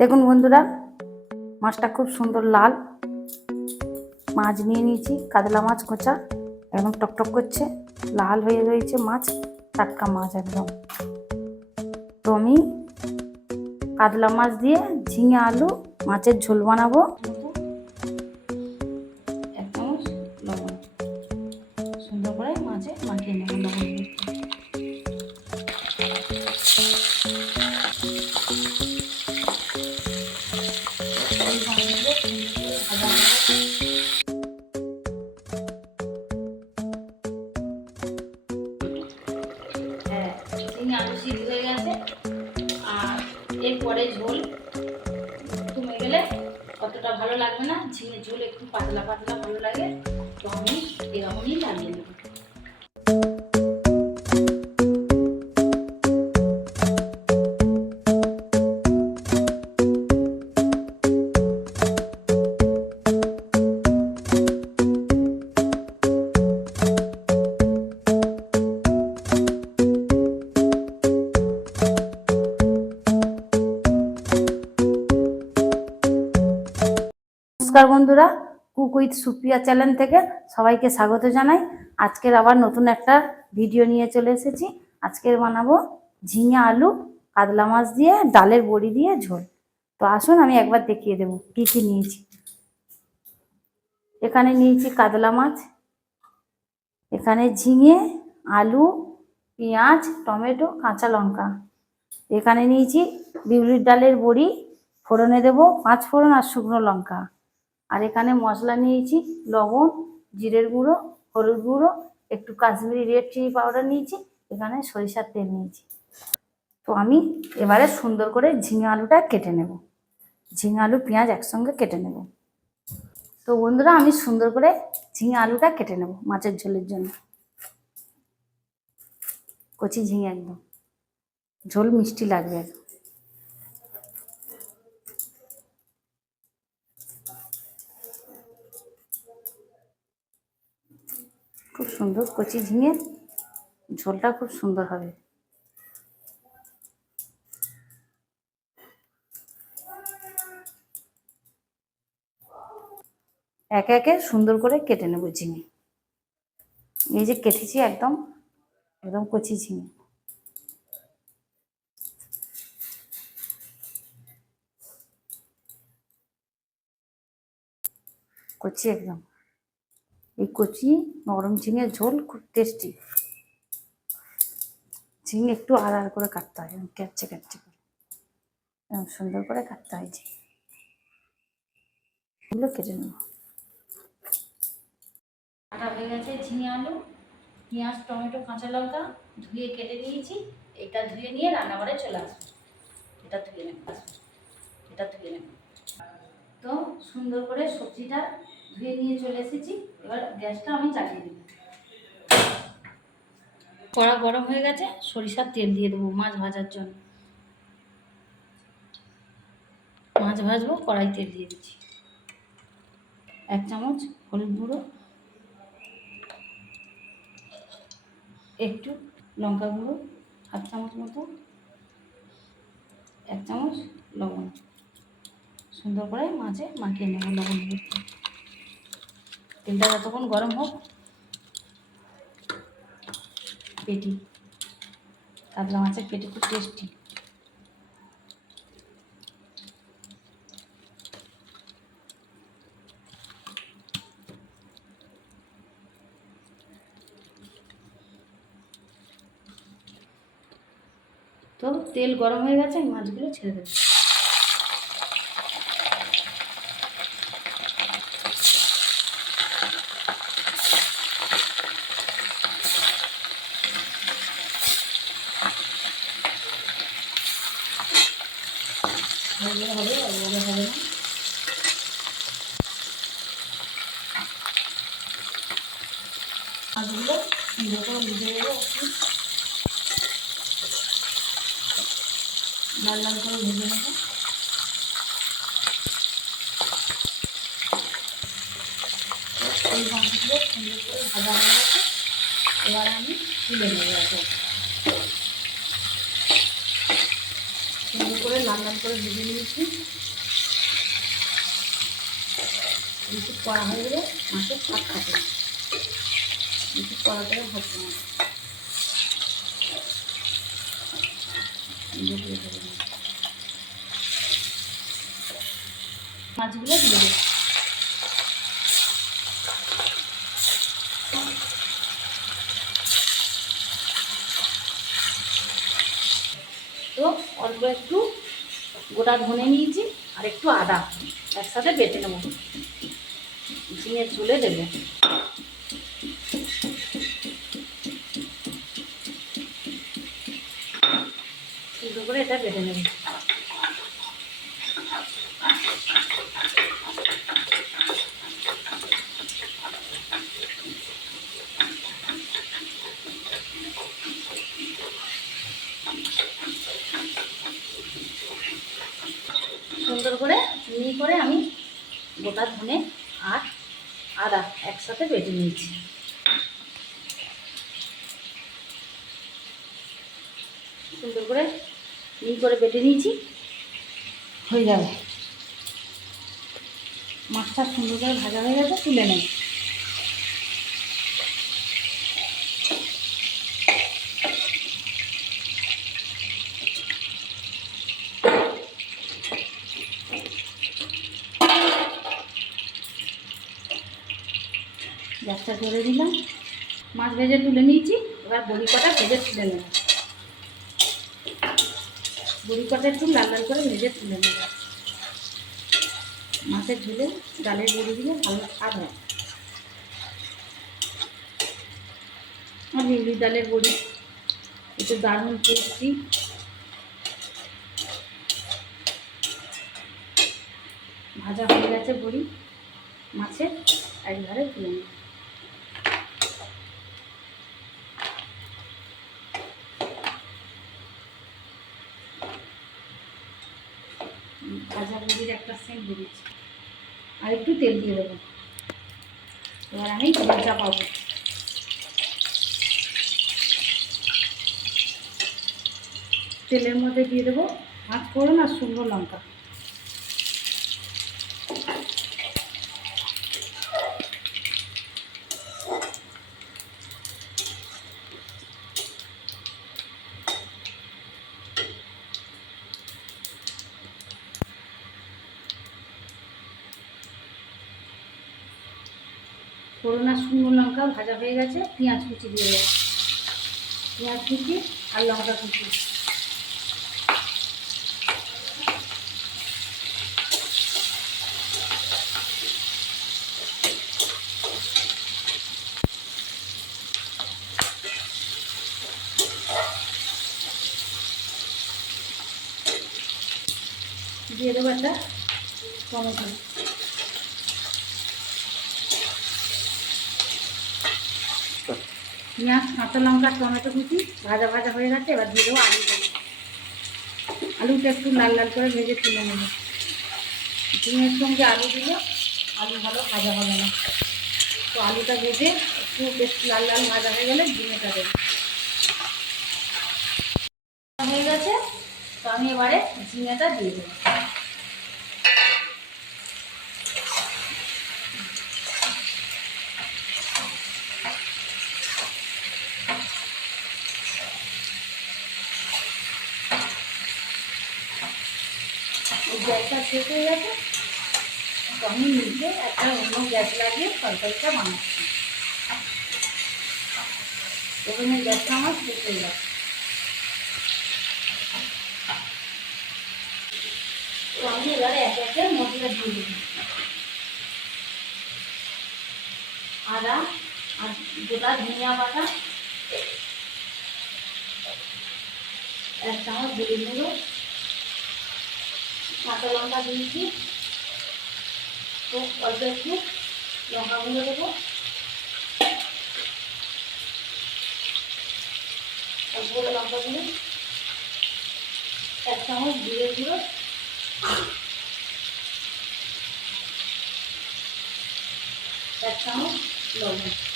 দেখুন বন্ধুরা, মাছটা খুব সুন্দর লাল। মাছ নিয়ে নিয়েছি, কাতলা মাছ কোচা একদম টকটক করছে, লাল হয়ে রয়েছে মাছ, টাটকা মাছ একদম। তো আমি কাতলা মাছ দিয়ে ঝিঙে আলু, মাছের ঝোল বানাবো। নমস্কার বন্ধুরা, কুক উইথ সুপ্রিয়া চ্যানেল থেকে সবাইকে স্বাগত জানাই। আজকের আবার নতুন একটা ভিডিও নিয়ে চলে এসেছি। আজকের বানাবো ঝিঙে আলু, কাতলা মাছ দিয়ে, ডালের বড়ি দিয়ে ঝোল। তো আসুন, আমি একবার দেখিয়ে দেবো কী কী নিয়েছি। এখানে নিয়েছি কাতলা মাছ, এখানে ঝিঙে, আলু, পেঁয়াজ, টমেটো, কাঁচা লঙ্কা। এখানে নিয়েছি বিউলির ডালের বড়ি, ফোড়নে দেবো পাঁচ ফোড়ন আর শুকনো লঙ্কা। আর এখানে মশলা নিয়েছি, লবণ, জিরের গুঁড়ো, হলুদ গুঁড়ো, একটু কাশ্মীরি রেড চিলি পাউডার নিয়েছি, এখানে সরিষার তেল নিয়েছি। তো আমি এবারে সুন্দর করে ঝিঙে আলুটা কেটে নেব। ঝিঙে আলু, পেঁয়াজ একসঙ্গে কেটে নেব। তো বন্ধুরা, আমি সুন্দর করে ঝিঙে আলুটা কেটে নেব মাছের ঝোলের জন্য। কচি ঝিঙে একদম। ঝোল মিষ্টি লাগবে একদম। সুন্দর কচি ঝিঙে, ঝোলটা খুব সুন্দর হবে। একে একে সুন্দর করে কেটে নেব ঝিঙে। এই যে কেটেছি একদম একদম কচি ঝিঙে। কচি একদম। এই কচি নরম ঝিঙের ঝোল খুব টেস্টি ঝিঙে একটু আড়াল করে কাটতে হয় ক্যাচে ক্যাচে করে। এরকম সুন্দর করে কাটতে হয় ঝিঙে। এগুলো কেটে নেব। কাটা হয়ে গেছে ঝিঙে আলু, পেঁয়াজ, টমেটো, কাঁচা লঙ্কা ধুয়ে কেটে নিয়েছি। এটা ধুয়ে নিয়ে রান্নাঘরে চলে আসব। এটা ধুয়ে নেব এটা ধুয়ে নেব। তো সুন্দর করে সবজিটা ধুয়ে নিয়ে চলে এসেছি। এবার গ্যাসটা আমি চালিয়ে দেবো। কড়া গরম হয়ে গেছে, সরিষার তেল দিয়ে দেবো মাছ ভাজার জন্য। মাছ ভাজবো, কড়াই তেল দিয়ে দিচ্ছি। এক চামচ হলুদ গুঁড়ো, একটু লঙ্কা গুঁড়ো, হাফ চামচ মতো, এক চামচ লবণ। সুন্দর করে মাছে মাখিয়ে নেব লবণ দিয়ে। তেলটা যতক্ষণ গরম হোক, পেটি। কাতলা মাছের পেটি খুব টেস্টি তো তেল গরম হয়ে গেছে মাছগুলো ছেড়ে দেবো ভাজলে হবে ওভাবে হবে না মাছগুলো সুন্দর করে ভেজে দেবো একটু লাল লাল করে ভেজে নেব এই মাছগুলো সুন্দর করে ভাজা হয়ে গেছে। এবার আমি তুলে নেব সুন্দর করে করে লাল লাল করে ভেজে নিয়েছি। একটু কড়া হয়ে গেলে মাছের স্বাদ থাকে। একটু কড়া করে ভাজতে মাছগুলো দিয়ে দেবো তো অল্প একটু গোটা ধনে নিয়েছি, আর একটু আদা। একসাথে বেটে নেব। ঝিঙে তুলে দেবো। সুন্দর করে এটা বেটে নেব সুন্দর করে মিহি করে আমি গোটা ধনে আর আদা একসাথে বেটে নিয়েছি। সুন্দর করে ই করে বেটে নিয়েছি। হয়ে যাবে মাছটা সুন্দর করে ভাজা হয়ে গেছে, তুলে নেই। গ্যাসটা ধরে দিলাম মাছ ভেজে তুলে নিয়েছি। এবার বড়ি কটা ভেজে তুলে নেব। বড়ি কটা একটু লাল লাল করে ভেজে তুলে নেব। মাছের ঝুলে ডালের বড়ি দিয়ে ভালো স্বাদ হয়। আর বিউলি ডালের বড়ি একটু দারুণ টেস্টি ভাজা হয়ে গেছে বড়ি। মাছের একবারে তুলে নেব ভাজা বড়ির দিয়ে দিচ্ছি। আর একটু তেল দিয়ে দেবো। এবার আমি ভাজা পাবো। তেলের মধ্যে দিয়ে দেবো ভাত করুন আর শুকনো লঙ্কা। করোনা শুকনো লঙ্কা ভাজা হয়ে গেছে, পেঁয়াজ কুচি দিয়ে দেবো। পেঁয়াজ কুচি আর লঙ্কা কুচি। দিয়ে দেবো একটা টমেটো। পেঁয়াজ, কাঁচা লঙ্কা, টমেটো কুচি, ভাজা ভাজা হয়ে গেছে, এবার দিয়ে দেবো আলু আলুটা একটু লাল লাল করে ভেজে তুলে নেব। ডিমের সঙ্গে আলু দিলে আলু ভালো, ভাজা হবে না। তো আলুটা ভেজে একটু বেশ লাল লাল ভাজা হয়ে গেলে ডিমেটা দেবো। হয়ে গেছে, তো আমি এবারে ঝিঙেটা দিয়ে দেবো এই গ্যাসটা শেষ হয়ে গেছে তো আমি নিজে একটা অন্য গ্যাস লাগিয়ে তরকারিটা বানাচ্ছি প্রথমে গ্যাসটা আমার শেষ হয়ে গেছে তো আমি এবারে এক একে মশলা দিয়ে দেবো আদা আর গোটা ধনিয়া পাতা এক চামচ দিয়ে নেব কাঁচা লঙ্কা দিয়েছি। তো অল্প একটু লঙ্কা গুঁড়ো দেবো। অল্প করে লঙ্কা গুঁড়ো। এক চামচ জিরে গুঁড়ো। এক চামচ লবণ।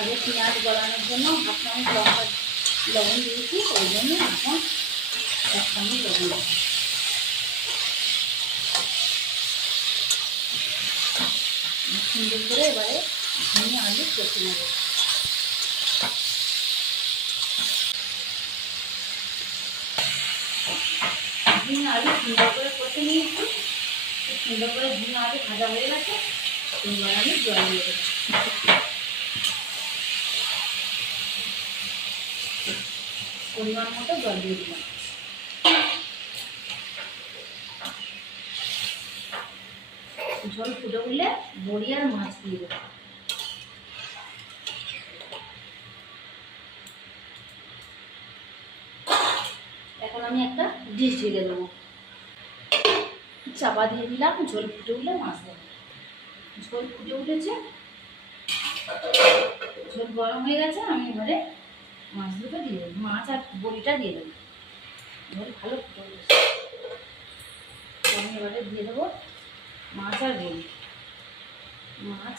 আগে পেঁয়াজ গলানোর জন্য হাফ চামচ লঙ্কা লবণ দিয়েছি, ওই জন্য এখন এক চামচ লবণ দিচ্ছি সুন্দর করে এবারে ঝিঙে আলু কষে নেব। ঝিঙে আলু সুন্দর করে কষে নিয়েছি। সুন্দর করে ঝিঙে আলু ভাজা হয়ে গেছে। এবার আমি জল দিয়ে দেবো। পরিমাণ মতো জল দিয়ে দিলাম। ঝোল ফুটে উঠলে বড়ি আর মাছ দিয়ে দেবো। এখন আমি একটা ডিশ ঢেলে দেবো। চাপা দিয়ে দিলাম, ঝোল ফুটে উঠলে মাছ দেবো। ঝোল ফুটে উঠেছে। ঝোল গরম হয়ে গেছে, আমি এবারে মাছ দুটো দিয়ে দেবো, মাছ আর বড়িটা দিয়ে দেবো। ভালো আমি এবারে দিয়ে দেবো মাছ আর বড়ি। মাছ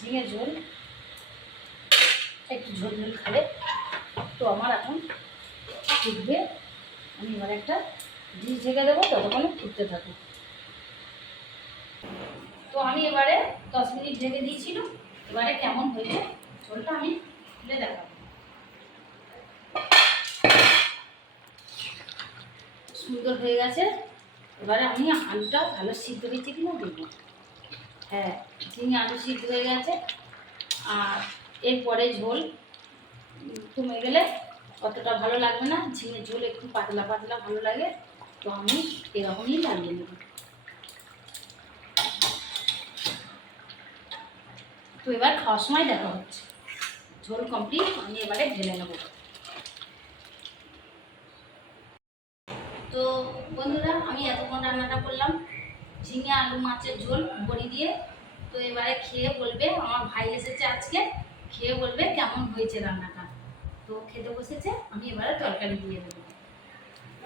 ঝিঙে ঝোল, একটু ঝোল ঝোল খাবে। তো আমার এখন ফুটবে এবার একটা ডিশ ঢেকে দেবো, ততক্ষণে ফুটতে থাকুক। তো আমি এবারে দশ মিনিট ঢেকে দিয়েছিল, এবারে কেমন হয়েছে ঝোলটা আমি খুলে দেখাবো। সুন্দর হয়ে গেছে, এবারে আমি আলুটা ভালো সিদ্ধ হয়েছে কিনা দেখব। হ্যাঁ ঝিঙে আলু সিদ্ধ হয়ে গেছে, আর এরপরে ঝোল কমে গেলে অতটা ভালো লাগবে না? ঝিঙে ঝোল একটু পাতলা পাতলা ভালো লাগে, তো আমি এরকমই লাগিয়ে নেব। তো এবার খাওয়ার সময় দেখা হচ্ছে। ঝোল কমপ্লিট আমি এবারে ঢেলে নেব। তো বন্ধুরা, আমি এতক্ষণ রান্নাটা করলাম। ঝিঙে, আলু, মাছের ঝোল, বড়ি দিয়ে। তো এবারে খেয়ে বলবে, আমার ভাই এসেছে আজকে, খেয়ে বলবে কেমন হয়েছে রান্নাটা। তো খেতে বসেছে, আমি এবারে তরকারি দিয়ে দেবো।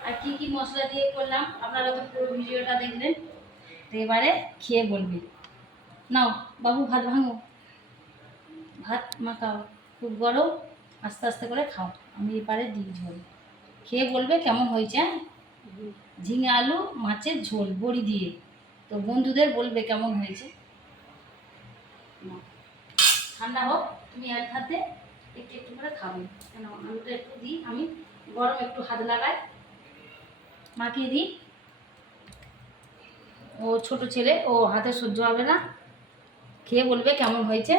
আর কি কি মশলা দিয়ে করলাম, আপনারা তো পুরো ভিডিওটা দেখলেন তো এবারে খেয়ে বলবে। নাও, বাবু ভাত ভাঙো। ভাত মাখাও, খুব গরম, আস্তে আস্তে করে খাও। আমি এবারে দিই ঝোল খেয়ে বলবে কেমন হয়েছে হ্যাঁ? ঝিঙে আলু, মাছের ঝোল, বড়ি দিয়ে। তো বন্ধুদের বলবে কেমন হয়েছে। ঠান্ডা হোক, তুমি এক হাতে একটু একটু করে খাবে। কেন? আলুটা একটু দিই আমি গরম একটু হাত লাগাই মাখিয়ে দিই। ও ছোট ছেলে ও হাতে সহ্য হবে না। খেয়ে বলবে কেমন হয়েছে।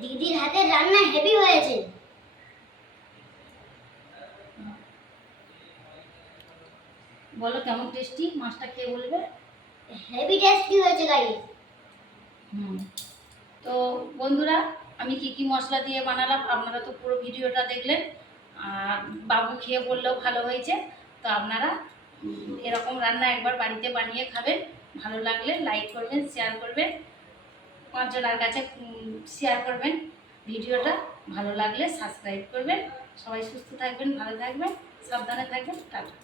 দিদির হাতের রান্না হেভি হয়েছে। বলো কেমন টেস্টি মাছটা খেয়ে বলবে। হেভি টেস্টি হয়েছে গাইস। হুম। তো বন্ধুরা, আমি কি কি মশলা দিয়ে বানালাম আপনারা তো পুরো ভিডিওটা দেখলেন। আর বাবু খেয়ে বললেও ভালো হয়েছে। তো আপনারা এরকম রান্না একবার বাড়িতে বানিয়ে খাবেন। ভালো লাগলে লাইক করবেন শেয়ার করবেন। পাঁচজনের কাছে শেয়ার করবেন ভিডিওটা। ভালো লাগলে সাবস্ক্রাইব করবেন। সবাই সুস্থ থাকবেন, ভালো থাকবেন, সাবধানে থাকবেন। টাটা।